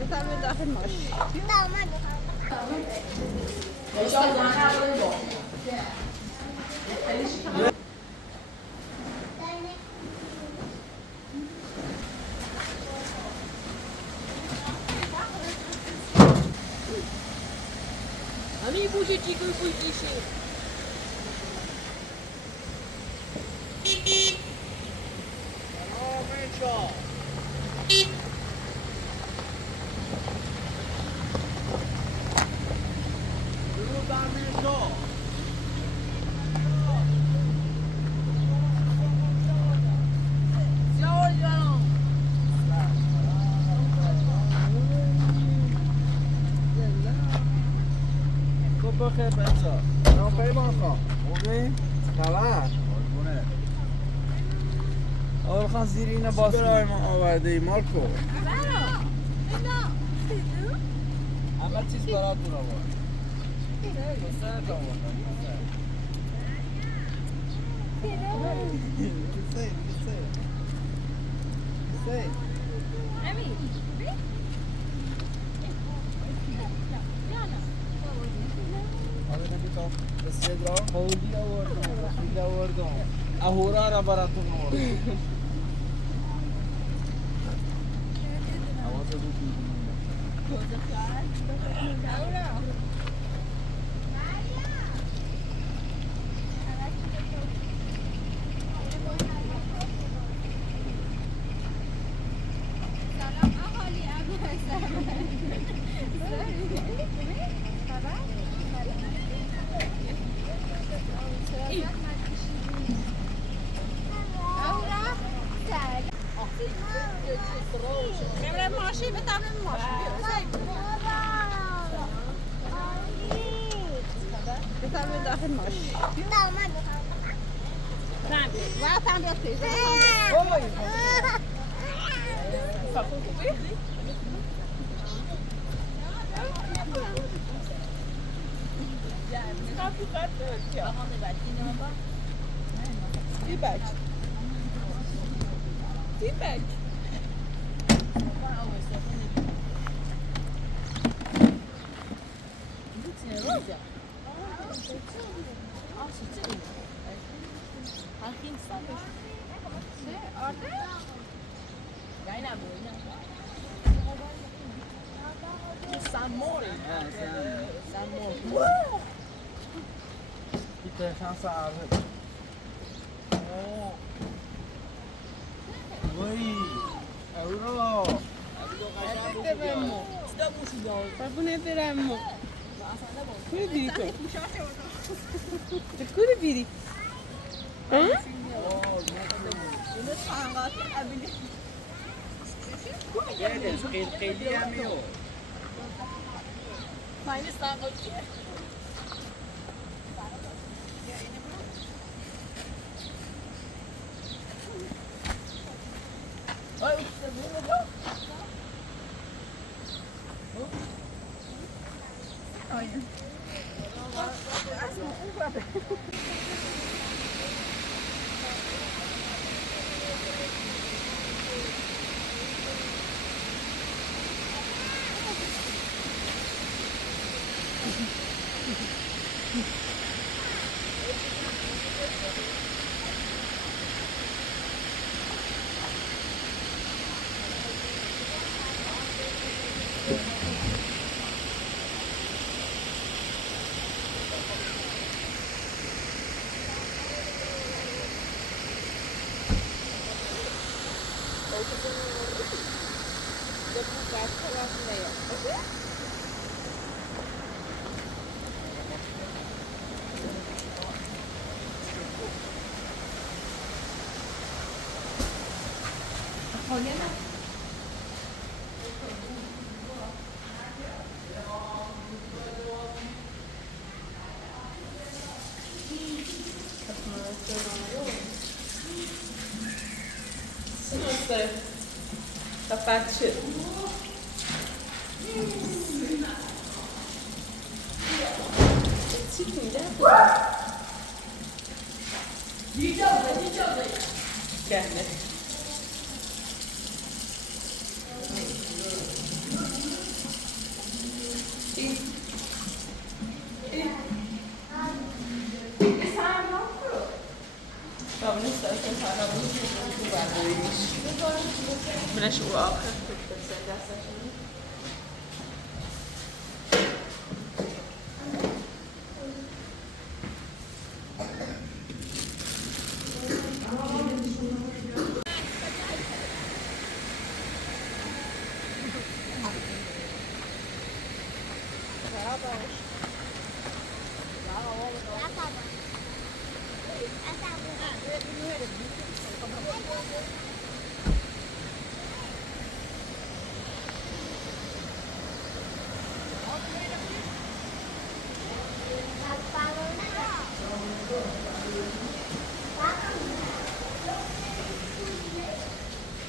بتعمل داخل ماشي لا ما همین بوجه چیکوی بوجیشی بخیر بچه ها پیمان خان خوبی؟ خبر؟ آقا خان زیر اینو باز برای ما آورده ای مارکو همه چیز براتون آورد بسرت آورد خودی آوردم اهورا را براتون آوردم حواسه بود ميمرا ماشي بتعمل ماشي بتعمل داخل ماشي لا ما ما تعمل كذا Feedback. Feedback. Kita chance આવે وای اورو بابونه برم کوری بیری تو کوری بیری خیلی همیو Tapete. Geldi. طب لسه اصلا بلاش واخر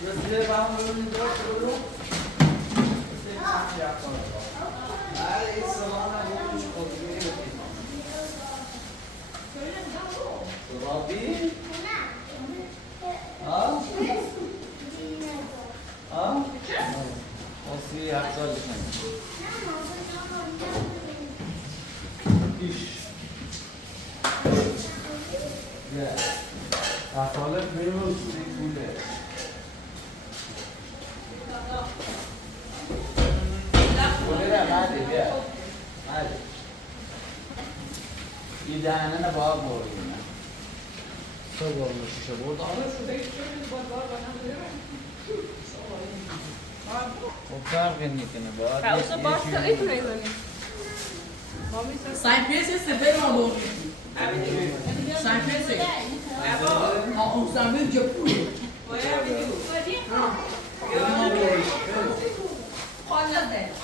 Razieh, warum wollen wir nicht drauf? Razieh? ها؟ ها؟ وصي أفضل لكم. إيش؟ لا. أفضل بينو سيكولة. ولا ما أدري يا. ما أدري. إذا أنا باب مورينا. صور مش شبود وفرق نکنه باید اوسا باش تا ایت میزنی Saipese você vê no amor. Saipese. O Samuel de Puro. Olha dela.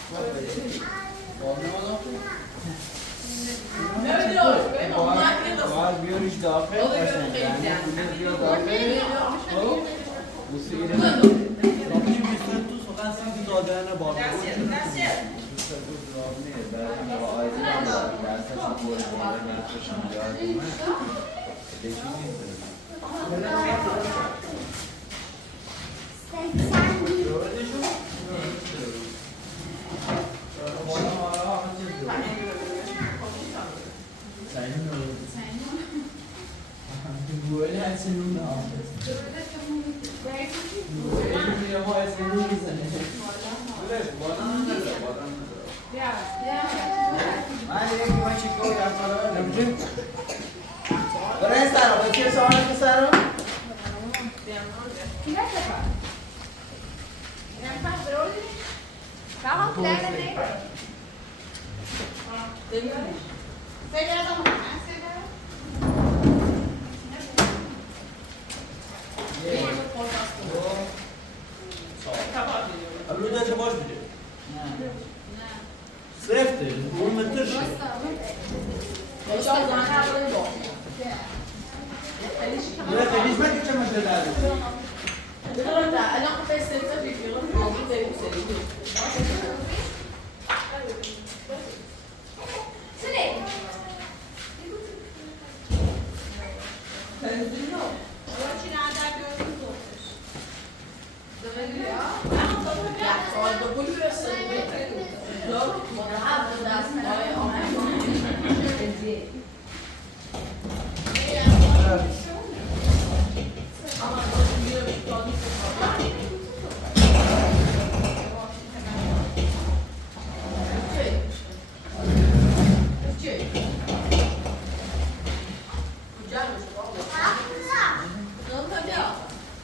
باید بیاریش داخل باشه بیاد داخل رابطی بیستن تو سخن سیدی دادن باید Böyle her senin de aldı. Böyle ama her senin de sen. Böyle bana ne bana. Hadi एक बच्ची को याद करो मुझे बड़े सारा बच्चे सवाल के सारा Tamam, kleine ne? Seja da manhã, seja. अब लुटा शबाश बिले سفته اون مترش لا خليش ما تكتب مش دلالة انا قبل سته في غرفه موجوده يوسف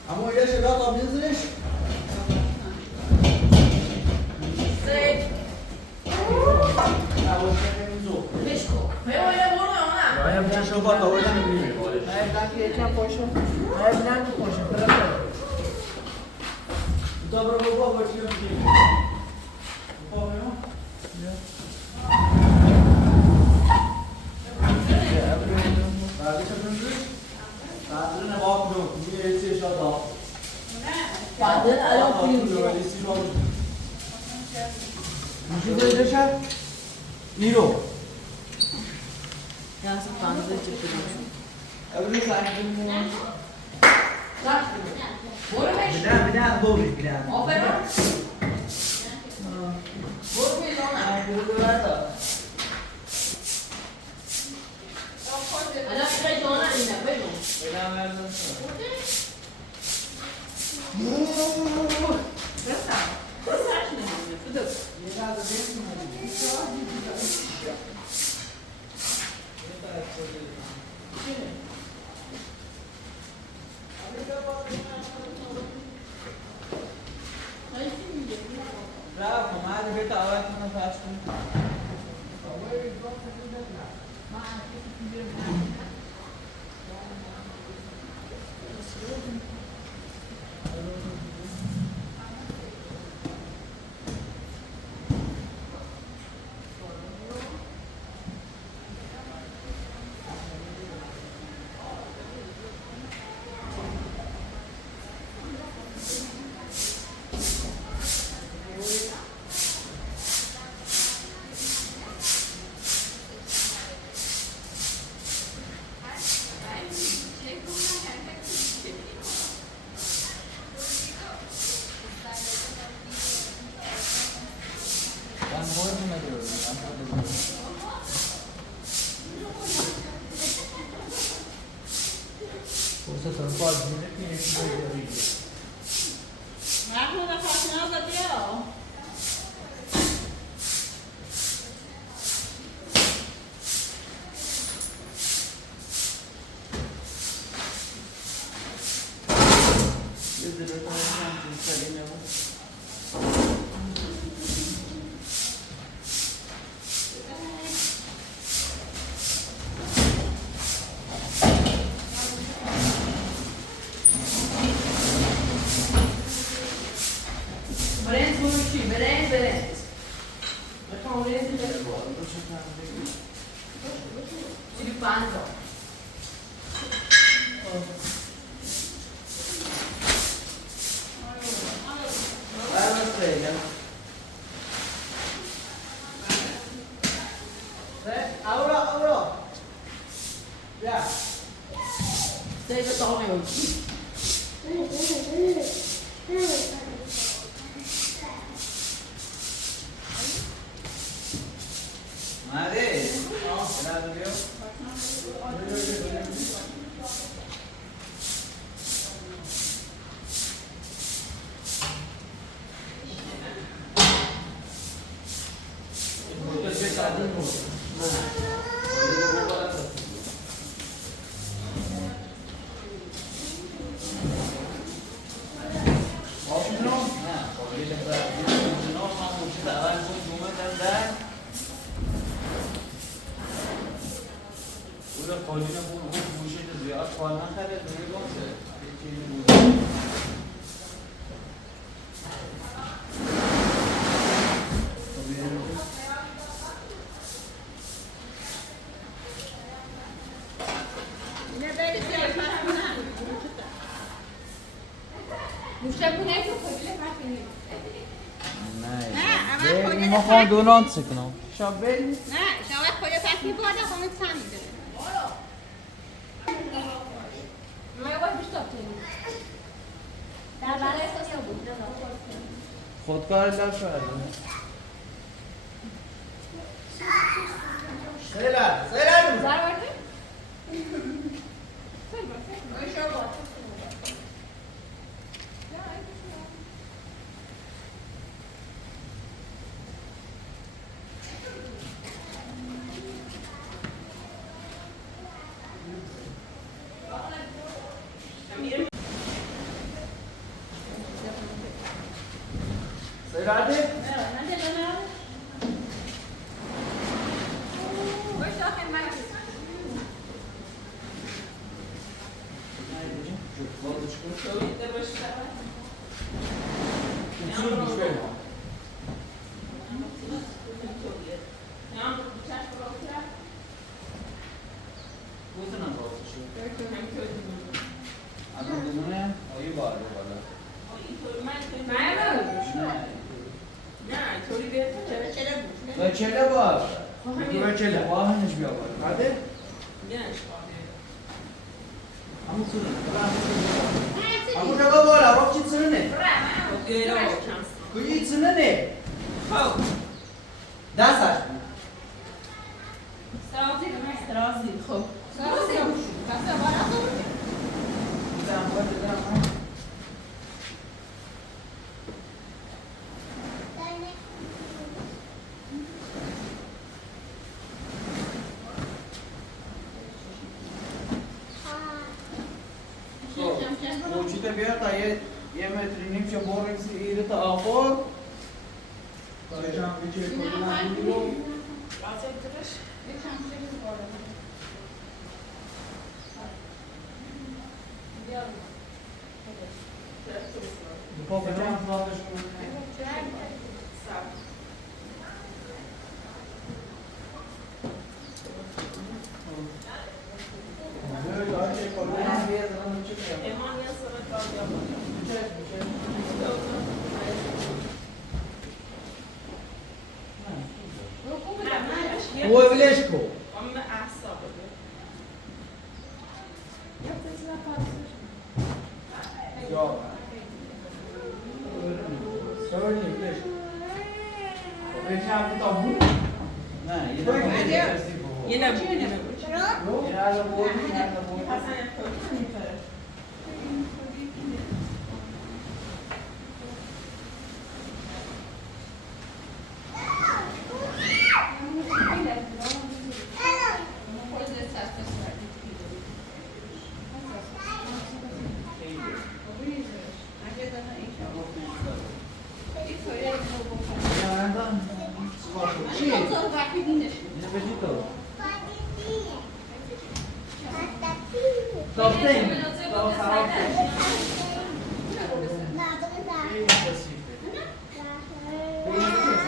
اما یه شبه تا بزنش Maryam sen şu bak orada mı bilmiyorum. Hayır ben geçen koşum. Hayır ben de koşum. Bırakıyorum. Bu da baba bakıyor ki. Bu bakıyor. Hadi çabuk. Hadi ne bakıyor? Bir yetse şu adam. Kadın ayak Bakıyor, yetse şu adam. Müzik edersen Niro. Yansın fazla çıkıyor. Öbürü sakin. بدم بوری بدم آفرین. برو بیرون. برو دور الان چه جانا اینه بگو. بدم بردم بسم. بسش نمیشه. بدو. یه لحظه بسیم رفت اومد بیت اول کنه پس کنه ما خواهم دونان سکنم شابل نه شما کجا پس می‌برد خونه سم می‌داره ما یه باید بیشتر کنیم در برای احساس بود خودکار لب شاید سیلر زر برده؟ Razieh? چله باش چله خواهنش بیا باید بعده؟ همون سونه همون جگه بالا رفت چی سونه نه کوی سونه نه خب دستش سرازی خب موجوده بیاد تا یه متر نیم چه بریم ایره تا آخر کارش هم بیچه کلی نمید رو دو پا بجام فلاقش کنه هو ولش کو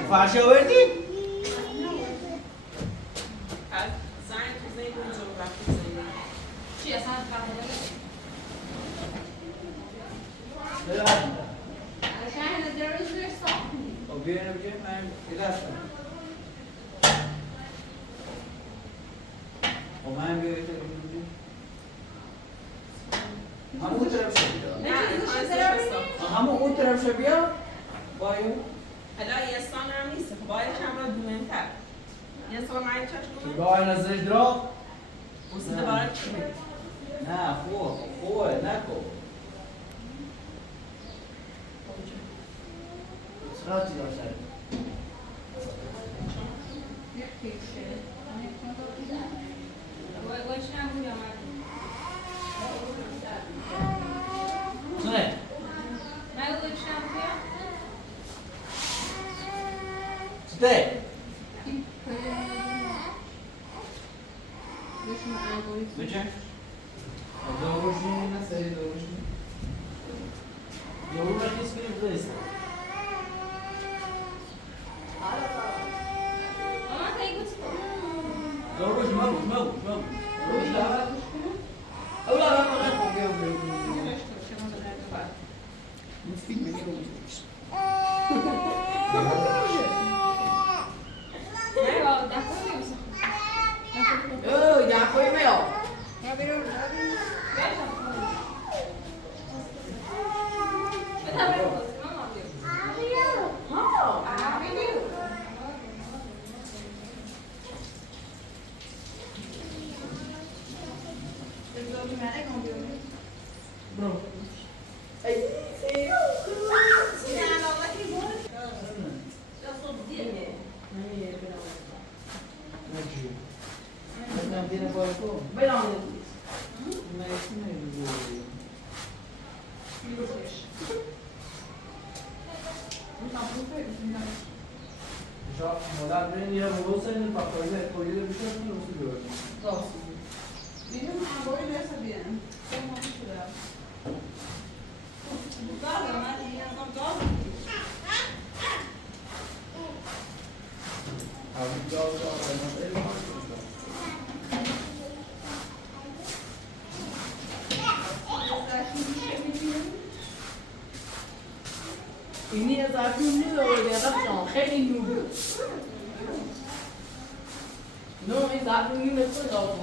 فرش آوردی؟ چی اصلا همون اون طرف شو بیا بایو حالا یه سان هم نیست خب باید کم را دوننتر یه سان مایی چاش دونه بای نزدیک درا بوسیده بارد چی میده نه خوبه نکو سراتی داشته سنه سته بچه دوروشی نه سری دوروشی دورو را کس کنیم بایسته دوروش مگو دوروش دارد اولا را مگه خوبه مفید میگه یا کوی میو مادر برین یه رو سن پاکایده کویده میشه تو روسی بیاریم راستی بیرون انباری درسته بیرم خیلی مامی شده بگاه من این ازم گاه همین گاه اینی از افیون نیست رفتم خیلی نوبه نه این افیون نیست خود داد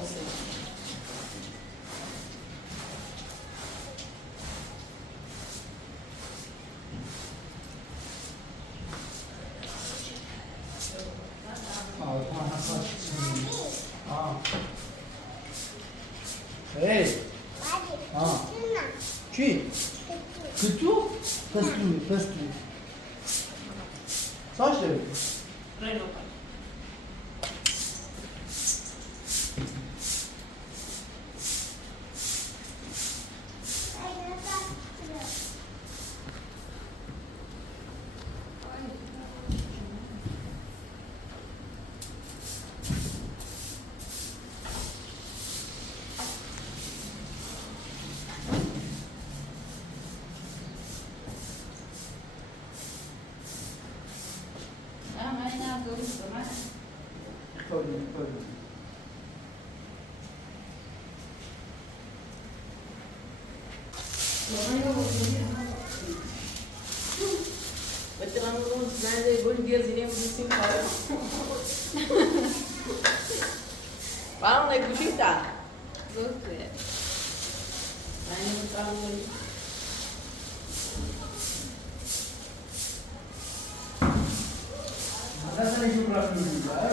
Hey. Qui? Que tu? Passe tu. Ça, je t'ai vu. Reno. Tiramos uns bons diazinhos assim fora. Fala, né? Que tá? Você. Aí não tá muito. Agora você vai para o lugar.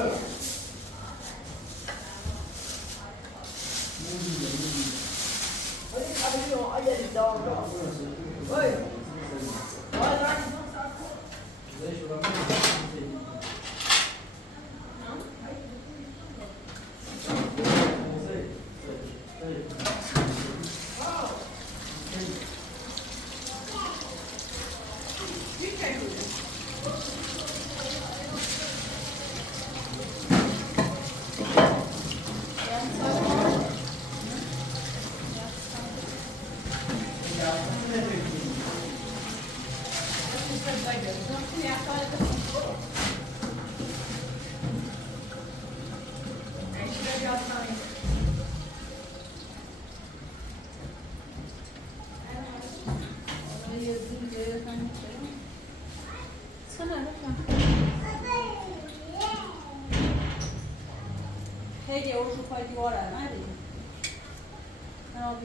Olha ele dá um. Oi. Olha lá. Deixa eu ver. Mehdi hoje foi de hora, não é? Não,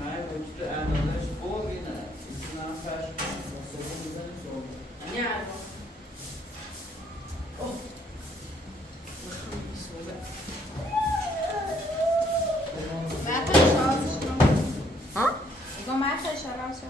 Nej, det är någon spår inne. I sina affärsplaner så kommer den ifrån. Ja. Oh. Hã? Igual mais fechar o seu.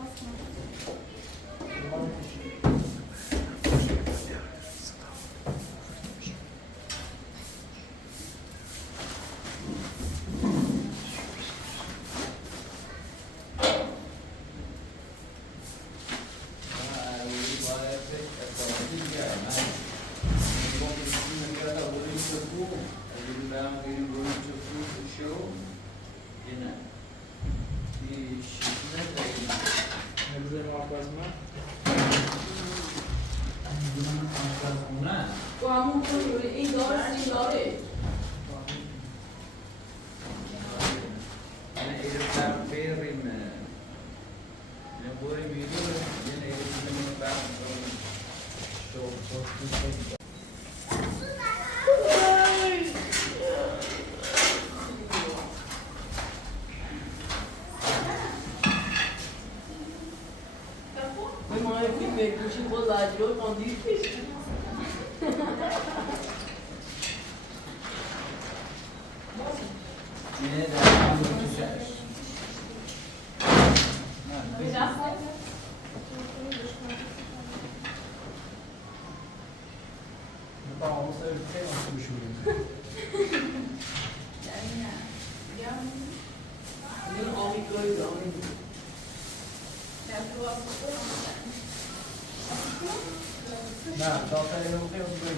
Nej, då säger jag det och bryr sig.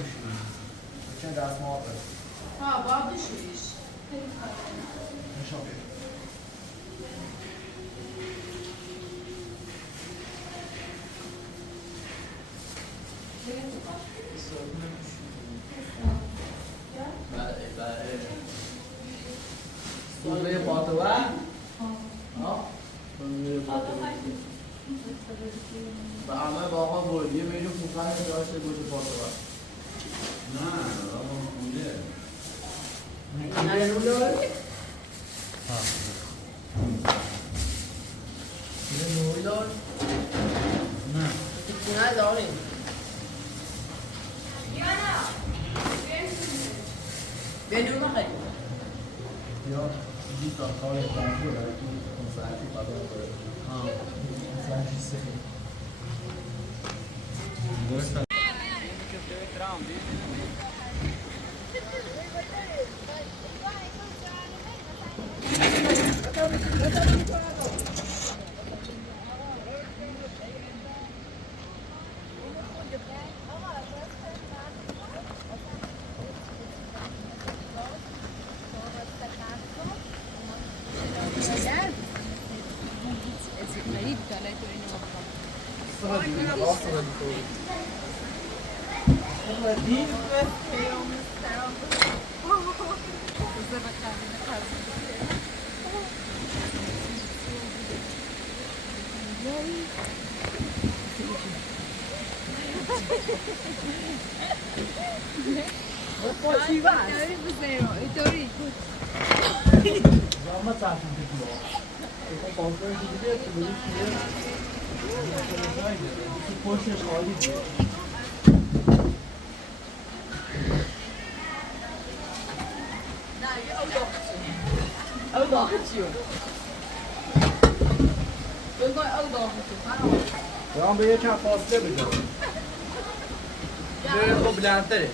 Jag kände att smartare. Ja, vad precis. Nu kör vi. Skulle jag prata va? Ja. Amma baba बोलिए मैं जो फुकान है जो से कुछ बहुत हुआ ना अब मुझे ना रूलो हां ये रूलो ना कितना जाओगे Yana. बेडरूम में है یا دیتا کار تنفی را تو کنسرتی قدم کنه کنسرتی سخی درست هم به یکم فاصله بذار به خب بلندتره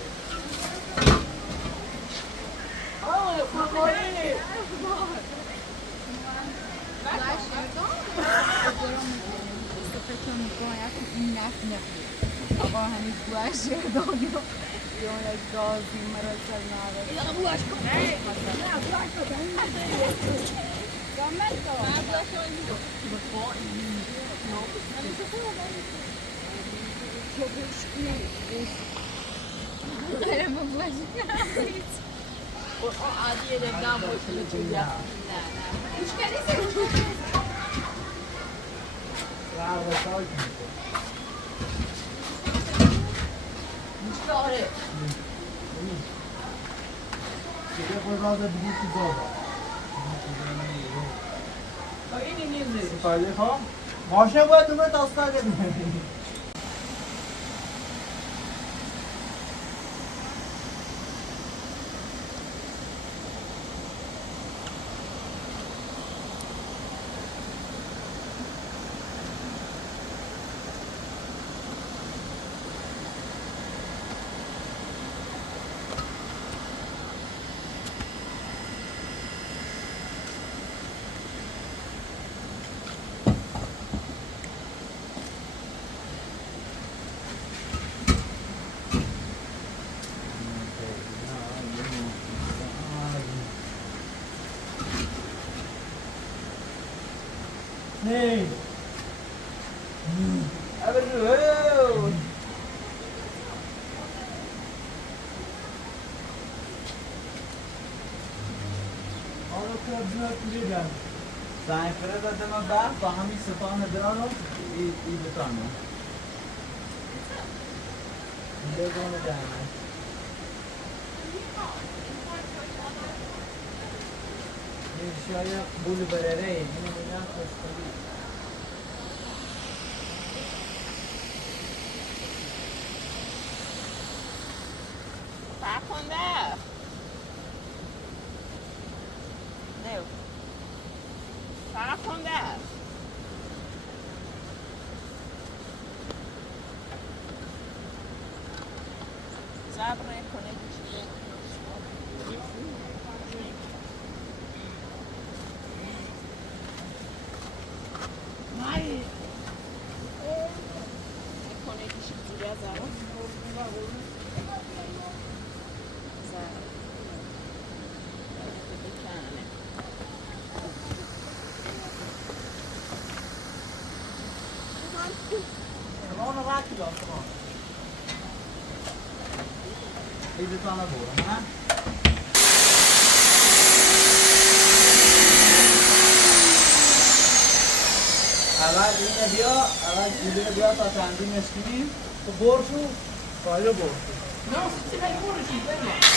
آقا هنوز گوش دنیا یا گازی مرسل ناره یا گوش کن نه گوش کن گامت ماشین باید دومه داستان ببینیم Nee. Aber du. حالا کارجات میدم. سعی کرده دادم بعد با همین ستان درانو ای بتانم. بگونه دارم. شاید بول برره اینو میگم خوشحالی فرخنده نه فرخنده صبر کنه چیزی ایدتانه برم ها اول اینه بیا تا تنظیمش کنیم تو برشو کایو برشو نه چیزایی برشی بگم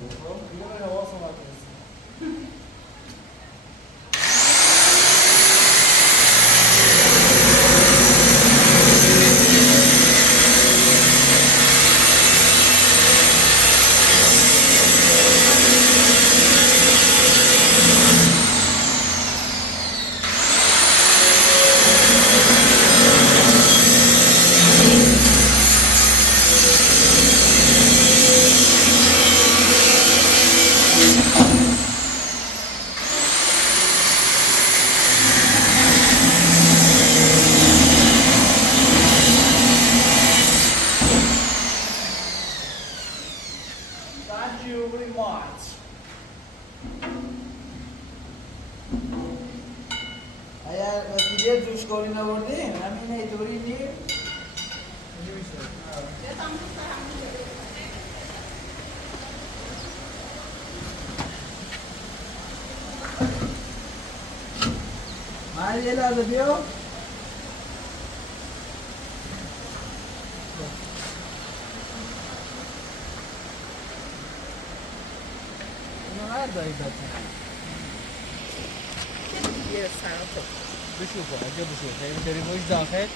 دیگه به حواس اومد برسیم. Thank you very much. اگر وسیله جوشکاری نبردیم همین ایطوری نیم من یه لحظه بیا اینو نردایی بطن یه ساعت بشوفه اگه بشوفه این بریموش داخل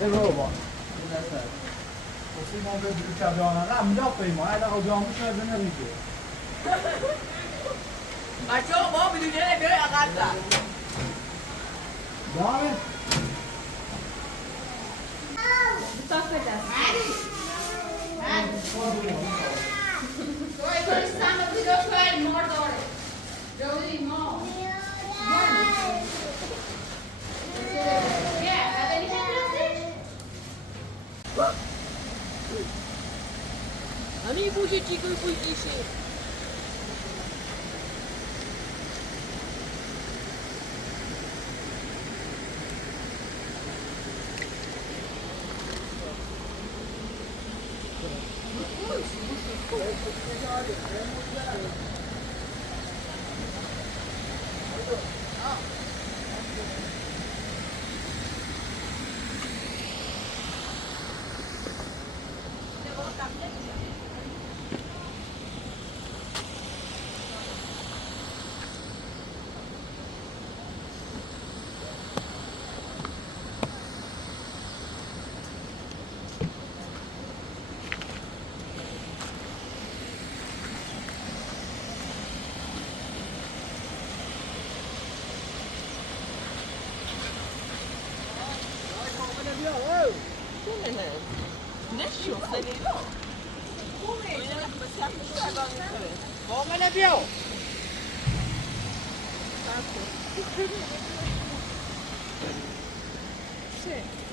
ای بابا این دسته بسی ما به کبیانه هم نپیم ما الان آجاموش از نمیگه بچه ها ما بدونه بیای عقب در دامه Ani buji chicken buji. قابل بیاو Sì.